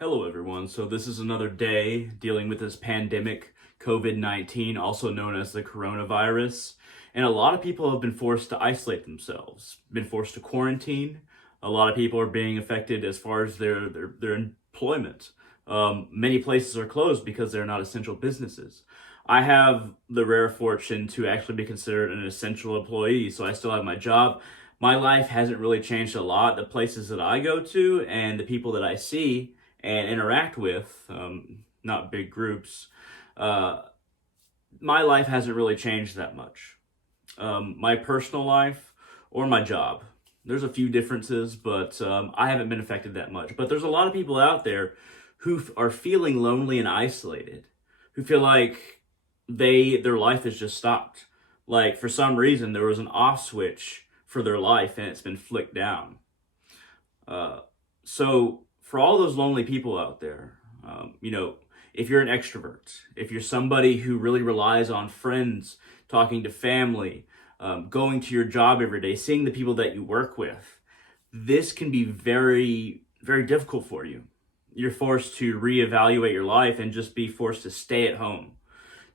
Hello, everyone. So, this is another day dealing with this pandemic, COVID-19, also known as the coronavirus. And a lot of people have been forced to isolate themselves, been forced to quarantine. A lot of people are being affected as far as their employment. Many places are closed because they're not essential businesses. I have the rare fortune to actually be considered an essential employee, so I still have my job. My life hasn't really changed a lot. The places that I go to and the people that I see and interact with, not big groups, uh, my life hasn't really changed that much. My personal life or my job, there's a few differences, but I haven't been affected that much. But there's a lot of people out there who are feeling lonely and isolated, who feel like their life has just stopped. Like for some reason there was an off switch for their life and it's been flicked down. Uh, so for all those lonely people out there, if you're an extrovert, if you're somebody who really relies on friends, talking to family, going to your job every day, seeing the people that you work with, this can be very, very difficult for you. You're forced to reevaluate your life and just be forced to stay at home.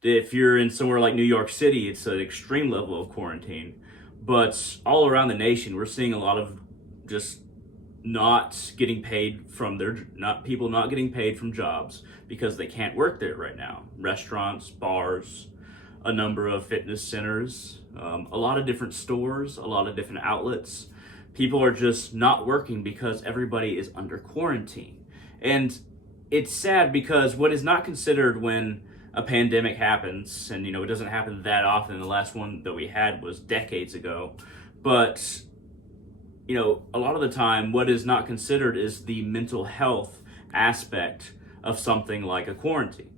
If you're in somewhere like New York City, it's an extreme level of quarantine. But all around the nation, we're seeing a lot of just not getting paid from their not people not getting paid from jobs because they can't work there right now. Restaurants, bars, a number of fitness centers, a lot of different stores, a lot of different outlets. People are just not working because everybody is under quarantine. And it's sad because what is not considered when a pandemic happens, and it doesn't happen that often. The last one that we had was decades ago. But a lot of the time, what is not considered is the mental health aspect of something like a quarantine.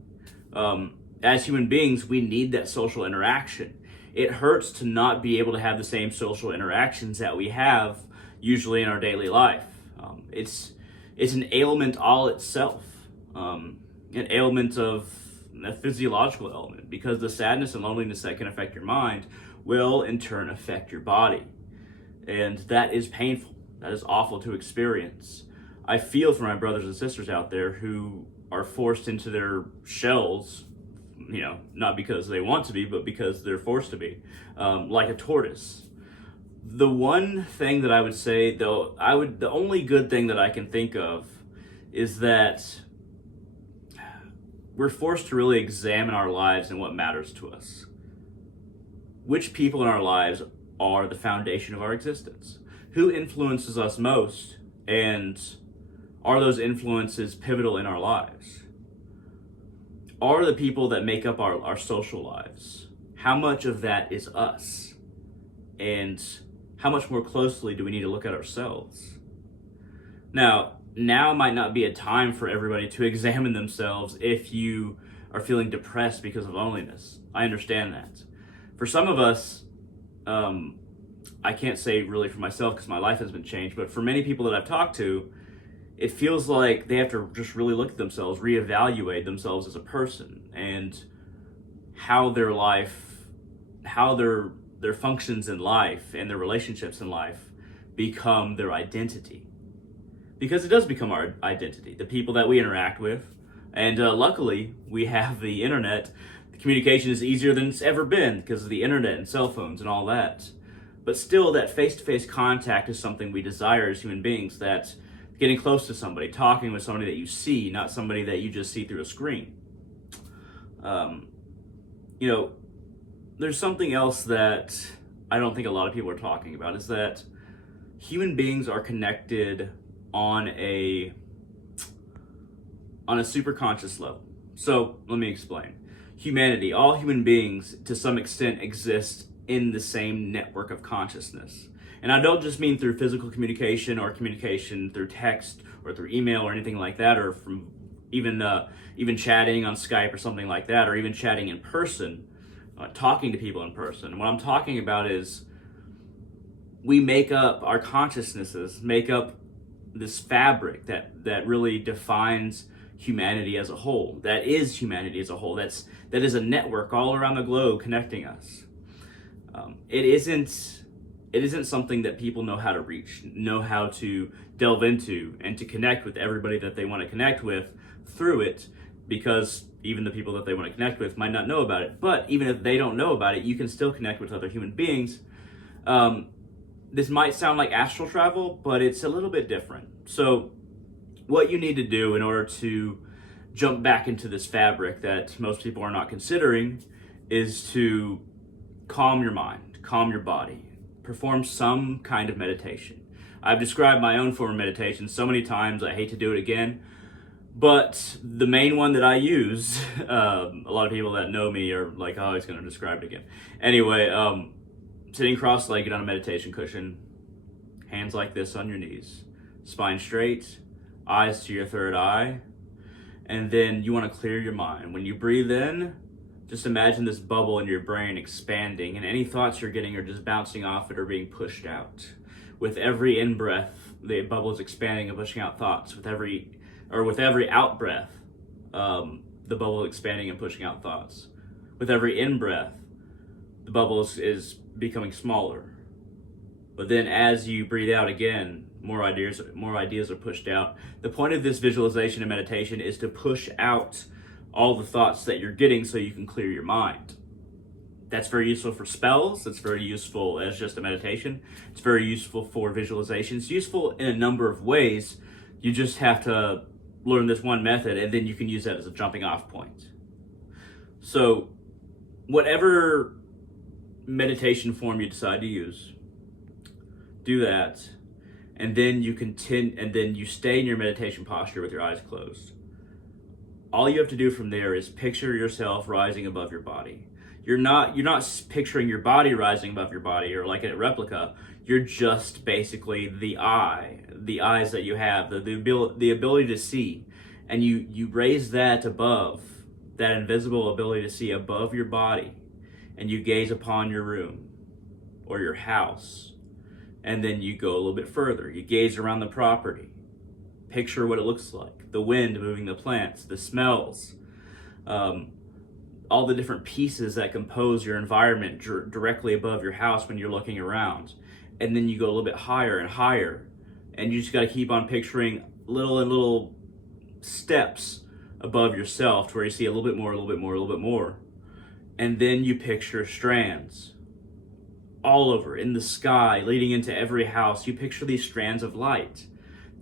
As human beings, we need that social interaction. It hurts to not be able to have the same social interactions that we have usually in our daily life. It's an ailment all itself, an ailment of a physiological element, because the sadness and loneliness that can affect your mind will in turn affect your body. And that is painful. That is awful to experience. I feel for my brothers and sisters out there who are forced into their shells, not because they want to be, but because they're forced to be, like a tortoise. The one thing that I would say, though, the only good thing that I can think of is that we're forced to really examine our lives and what matters to us. Which people in our lives are the foundation of our existence? Who influences us most, and are those influences pivotal in our lives? Are the people that make up our social lives, how much of that is us? And how much more closely do we need to look at ourselves? Now might not be a time for everybody to examine themselves if you are feeling depressed because of loneliness. I understand that. For some of us, I can't say really for myself because my life has been changed, but for many people that I've talked to, it feels like they have to just really look at themselves, reevaluate themselves as a person, and how their life, how their functions in life and their relationships in life become their identity. Because it does become our identity, the people that we interact with. And luckily, we have the internet. The communication is easier than it's ever been because of the internet and cell phones and all that. But still, that face-to-face contact is something we desire as human beings, that getting close to somebody, talking with somebody that you see, not somebody that you just see through a screen. There's something else that I don't think a lot of people are talking about, is that human beings are connected on a super conscious level. So let me explain. Humanity, all human beings to some extent exist in the same network of consciousness. And I don't just mean through physical communication or communication through text or through email or anything like that, or from even chatting on Skype or something like that, or even chatting in person, talking to people in person. And what I'm talking about is we make up, our consciousnesses make up this fabric that really defines humanity as a whole. That is humanity as a whole. That is a network all around the globe connecting us. It it isn't something that people know how to reach, know how to delve into, and to connect with everybody that they want to connect with through it, because even the people that they want to connect with might not know about it. But even if they don't know about it, you can still connect with other human beings. This might sound like astral travel, but it's a little bit different. So what you need to do in order to jump back into this fabric that most people are not considering is to calm your mind, calm your body, perform some kind of meditation. I've described my own form of meditation so many times, I hate to do it again, but the main one that I use, a lot of people that know me are like, oh, he's going to describe it again. Anyway, sitting cross-legged on a meditation cushion, hands like this on your knees, spine straight, eyes to your third eye, and then you want to clear your mind. When you breathe in, just imagine this bubble in your brain expanding, and any thoughts you're getting are just bouncing off it or being pushed out. With every in-breath, the bubble is expanding and pushing out thoughts. With every out-breath, the bubble is expanding and pushing out thoughts. With every in-breath, the bubble is becoming smaller. But then as you breathe out again, more ideas are pushed out. The point of this visualization and meditation is to push out all the thoughts that you're getting so you can clear your mind. That's very useful for spells. It's very useful as just a meditation. It's very useful for visualization. It's useful in a number of ways. You just have to learn this one method, and then you can use that as a jumping off point. So whatever meditation form you decide to use, do that, and then you stay in your meditation posture with your eyes closed. All you have to do from there is picture yourself rising above your body. You're not picturing your body rising above your body or like a replica. You're just basically the eyes that you have, the ability to see, and you raise that above, that invisible ability to see above your body, and you gaze upon your room or your house, and then you go a little bit further. You gaze around the property. Picture what it looks like, the wind moving the plants, the smells, all the different pieces that compose your environment directly above your house when you're looking around. And then you go a little bit higher and higher, and you just got to keep on picturing little steps above yourself to where you see a little bit more, a little bit more, a little bit more. And then you picture strands all over in the sky leading into every house. You picture these strands of light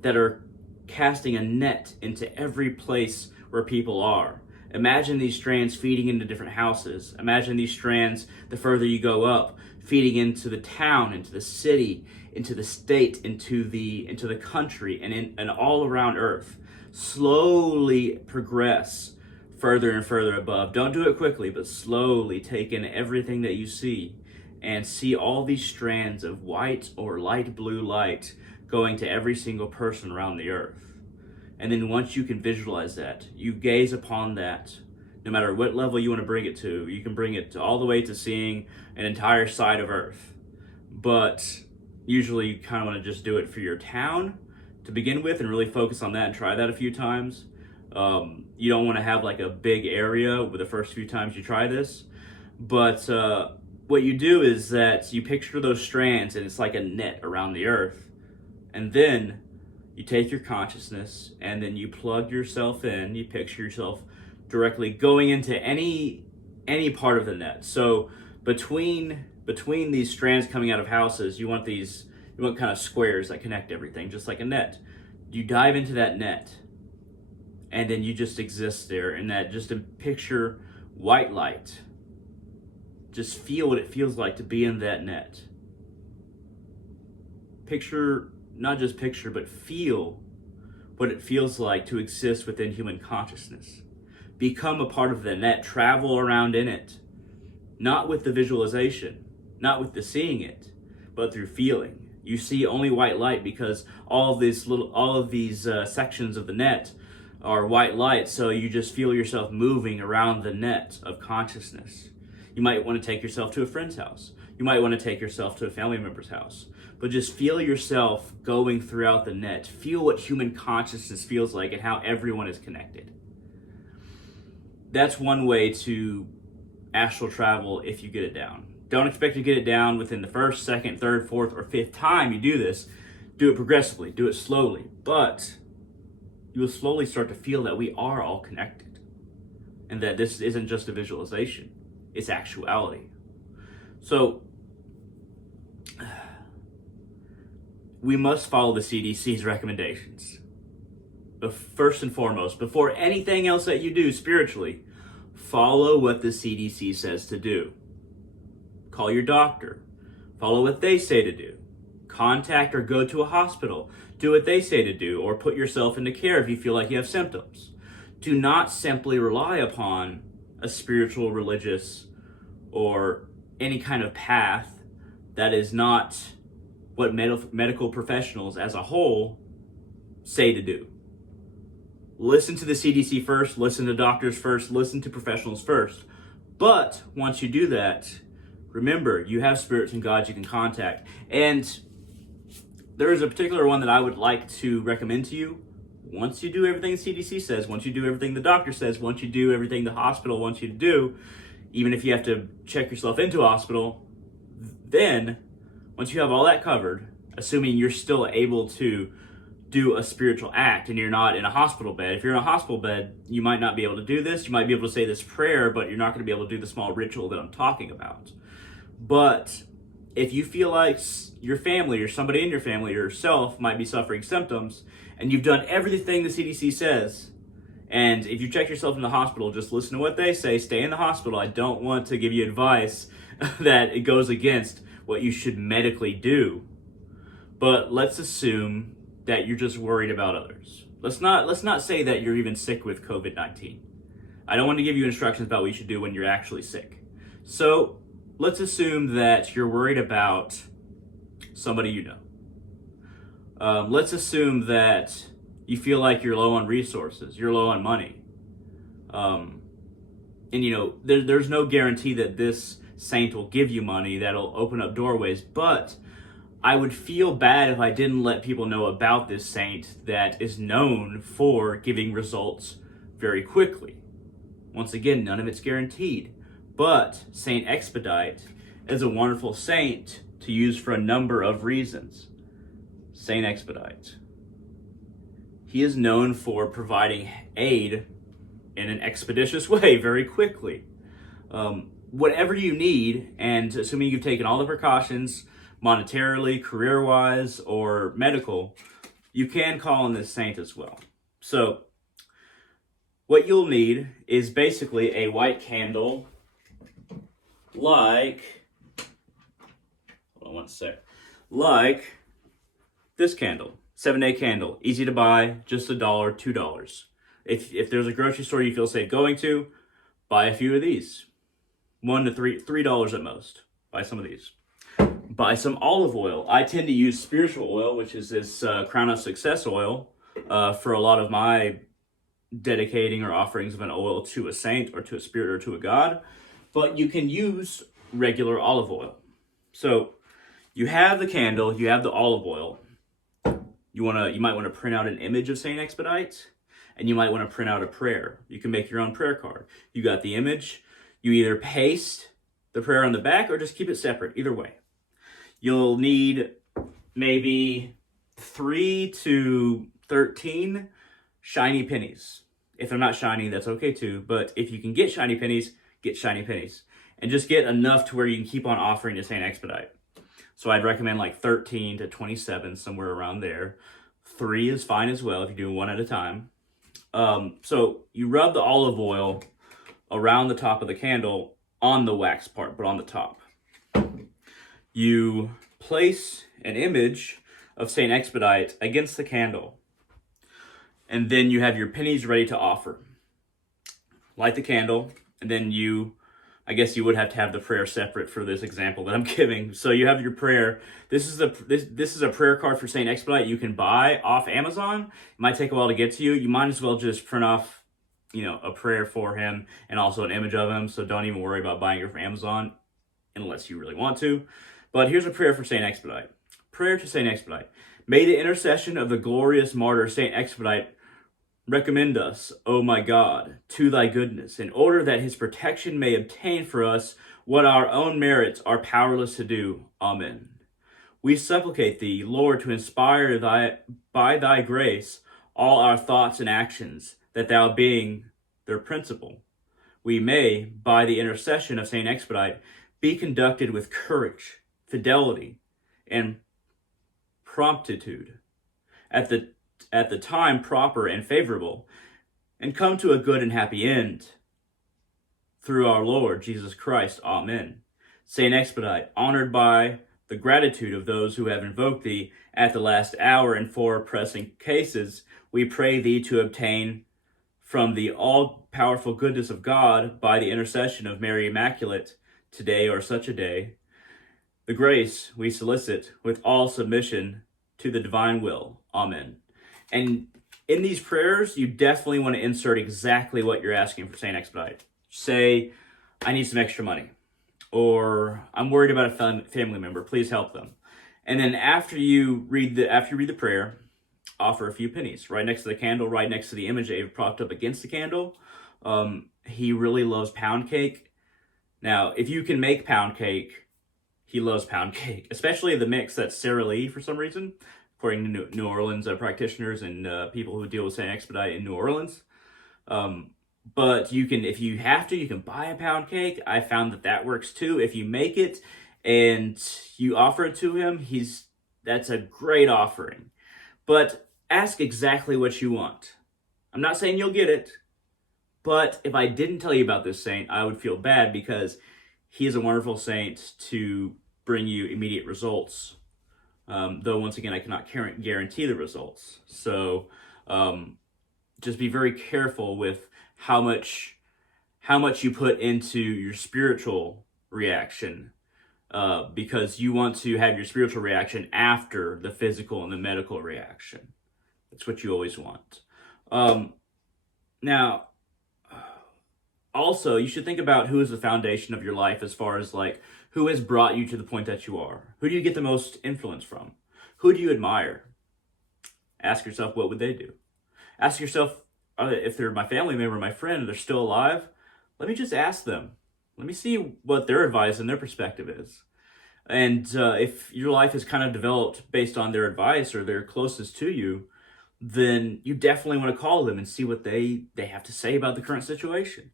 that are casting a net into every place where people are. Imagine these strands feeding into different houses. Imagine these strands, the further you go up, feeding into the town, into the city, into the state, into the country, and all around Earth. Slowly progress further and further above. Don't do it quickly, but slowly take in everything that you see and see all these strands of white or light blue light going to every single person around the Earth. And then once you can visualize that, you gaze upon that, no matter what level you want to bring it to. You can bring it all the way to seeing an entire side of Earth. But usually you kind of want to just do it for your town to begin with and really focus on that and try that a few times. You don't want to have like a big area with the first few times you try this. But what you do is that you picture those strands and it's like a net around the Earth. And then you take your consciousness and then you plug yourself in. You picture yourself directly going into any part of the net. So between these strands coming out of houses, you want kind of squares that connect everything, just like a net. You dive into that net, and then you just exist there in that. Just to picture white light. Just feel what it feels like to be in that net. Not just picture, but feel what it feels like to exist within human consciousness. Become a part of the net, travel around in it. Not with the visualization, not with the seeing it, but through feeling. You see only white light because all of these sections of the net are white light, so you just feel yourself moving around the net of consciousness. You might want to take yourself to a friend's house. You might want to take yourself to a family member's house. But just feel yourself going throughout the net. Feel what human consciousness feels like and how everyone is connected. That's one way to astral travel if you get it down. Don't expect to get it down within the first, second, third, fourth, or fifth time you do this. Do it progressively, do it slowly, but you will slowly start to feel that we are all connected and that this isn't just a visualization, it's actuality. So we must follow the CDC's recommendations. But first and foremost, before anything else that you do spiritually, follow what the CDC says to do. Call your doctor. Follow what they say to do. Contact or go to a hospital. Do what they say to do, or put yourself into care if you feel like you have symptoms. Do not simply rely upon a spiritual, religious, or any kind of path that is not what medical professionals as a whole say to do. Listen to the CDC first, listen to doctors first, listen to professionals first. But once you do that, remember, you have spirits and gods you can contact. And there is a particular one that I would like to recommend to you. Once you do everything the CDC says, once you do everything the doctor says, once you do everything the hospital wants you to do, even if you have to check yourself into a hospital, then once you have all that covered, assuming you're still able to do a spiritual act and you're not in a hospital bed. If you're in a hospital bed, you might not be able to do this. You might be able to say this prayer, but you're not going to be able to do the small ritual that I'm talking about. But if you feel like your family or somebody in your family or yourself might be suffering symptoms and you've done everything the CDC says, and if you check yourself in the hospital, just listen to what they say, stay in the hospital. I don't want to give you advice that it goes against what you should medically do. But let's assume that you're just worried about others. Let's not say that you're even sick with COVID-19. I don't want to give you instructions about what you should do when you're actually sick. So let's assume that you're worried about somebody you know. Let's assume that you feel like you're low on resources, you're low on money. And there's no guarantee that this saint will give you money that'll open up doorways, but I would feel bad if I didn't let people know about this saint that is known for giving results very quickly. Once again, none of it's guaranteed, but Saint Expedite is a wonderful saint to use for a number of reasons. Saint Expedite. He is known for providing aid in an expeditious way very quickly. Whatever you need, and assuming you've taken all the precautions monetarily, career-wise, or medical, you can call on this saint as well. So what you'll need is basically a white candle like this candle, 7-day candle, easy to buy, just $1, $2. If there's a grocery store you feel safe going to, buy a few of these. $1 to $3 at most. Buy some of these. Buy some olive oil. I tend to use spiritual oil, which is this Crown of Success oil, for a lot of my dedicating or offerings of an oil to a saint or to a spirit or to a god. But you can use regular olive oil. So you have the candle, you have the olive oil. You might want to print out an image of Saint Expedite, and you might want to print out a prayer. You can make your own prayer card. You got the image. You either paste the prayer on the back or just keep it separate. Either way. You'll need maybe 3 to 13 shiny pennies. If they're not shiny, that's okay too. But if you can get shiny pennies, get shiny pennies. And just get enough to where you can keep on offering to Saint Expedite. So I'd recommend like 13 to 27, somewhere around there. 3 is fine as well if you do one at a time. So you rub the olive oil around the top of the candle on the wax part, but on the top. You place an image of Saint Expedite against the candle. And then you have your pennies ready to offer. Light the candle, and then I guess you would have to have the prayer separate for this example that I'm giving. So you have your prayer. This is a prayer card for Saint Expedite you can buy off Amazon. It might take a while to get to you. You might as well just print off, a prayer for him and also an image of him. So don't even worry about buying it from Amazon unless you really want to. But here's a prayer for Saint Expedite. Prayer to Saint Expedite. May the intercession of the glorious martyr Saint Expedite Recommend us, O my God, to thy goodness, in order that his protection may obtain for us what our own merits are powerless to do. Amen. We supplicate thee, Lord, to inspire by thy grace all our thoughts and actions, that thou being their principle, we may, by the intercession of Saint Expedite, be conducted with courage, fidelity, and promptitude at the time proper and favorable, and come to a good and happy end. Through our Lord Jesus Christ. Amen. Saint Expedite, honored by the gratitude of those who have invoked thee at the last hour and for pressing cases, we pray thee to obtain from the all-powerful goodness of God, by the intercession of Mary Immaculate, today or such a day, the grace we solicit with all submission to the divine will. Amen. And in these prayers, you definitely want to insert exactly what you're asking for Saint Expedite. Say, I need some extra money, or I'm worried about a family member. Please help them. And then after you read the prayer, offer a few pennies right next to the candle, right next to the image that you've propped up against the candle. He really loves pound cake. Now, if you can make pound cake, he loves pound cake, especially the mix that's Sara Lee for some reason, according to New Orleans practitioners and people who deal with Saint Expedite in New Orleans. But you can, if you have to, you can buy a pound cake. I found that works too. If you make it and you offer it to him, that's a great offering. But ask exactly what you want. I'm not saying you'll get it, but if I didn't tell you about this saint, I would feel bad, because he is a wonderful saint to bring you immediate results. Though, once again, I cannot guarantee the results. So just be very careful with how much you put into your spiritual reaction, because you want to have your spiritual reaction after the physical and the medical reaction. That's what you always want. Now, also, you should think about who is the foundation of your life, as far as like who has brought you to the point that you are. Who do you get the most influence from? Who do you admire? Ask yourself, what would they do? Ask yourself, if they're my family member, my friend, and they're still alive, let me just ask them. Let me see what their advice and their perspective is. And if your life is kind of developed based on their advice or they're closest to you, then you definitely want to call them and see what they have to say about the current situation.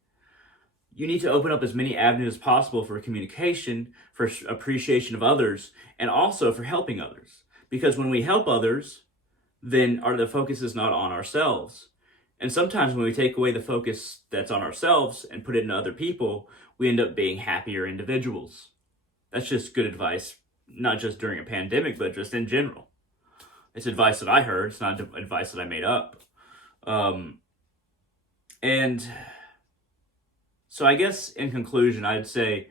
You need to open up as many avenues as possible for communication, for appreciation of others, and also for helping others. Because when we help others, then the focus is not on ourselves. And sometimes when we take away the focus that's on ourselves and put it into other people, we end up being happier individuals. That's just good advice, not just during a pandemic, but just in general. It's advice that I heard. It's not advice that I made up. And so I guess in conclusion, I'd say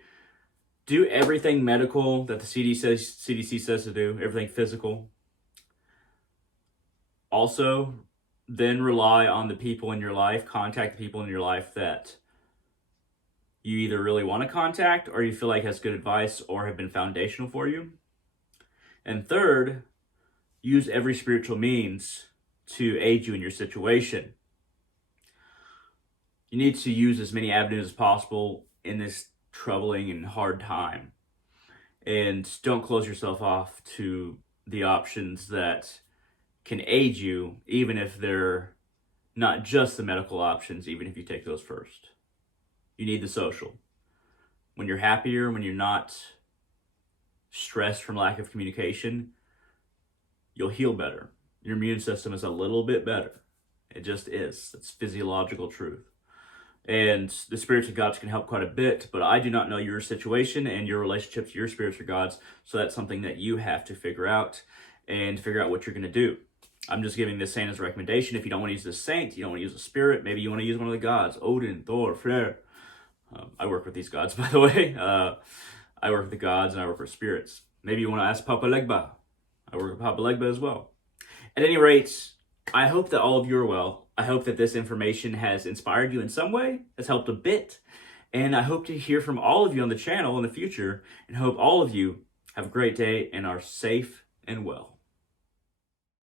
do everything medical that the CDC says to do, everything physical. Also, then rely on the people in your life, contact the people in your life that you either really want to contact or you feel like has good advice or have been foundational for you. And third, use every spiritual means to aid you in your situation. You need to use as many avenues as possible in this troubling and hard time. And don't close yourself off to the options that can aid you, even if they're not just the medical options, even if you take those first. You need the social. When you're happier, when you're not stressed from lack of communication, you'll heal better. Your immune system is a little bit better. It just is. It's physiological truth. And the spirits of gods can help quite a bit, but I do not know your situation and your relationship to your spirits or gods, so that's something that you have to figure out and figure out what you're going to do. I'm just giving this saint as a recommendation. If you don't want to use this saint, you don't want to use a spirit, maybe you want to use one of the gods, Odin, Thor, Freyr. I work with these gods, by the way. I work with the gods and I work with spirits. Maybe you want to ask Papa Legba. I work with Papa Legba as well. At any rate, I hope that all of you are well. I hope that this information has inspired you in some way, has helped a bit. And I hope to hear from all of you on the channel in the future, and hope all of you have a great day and are safe and well.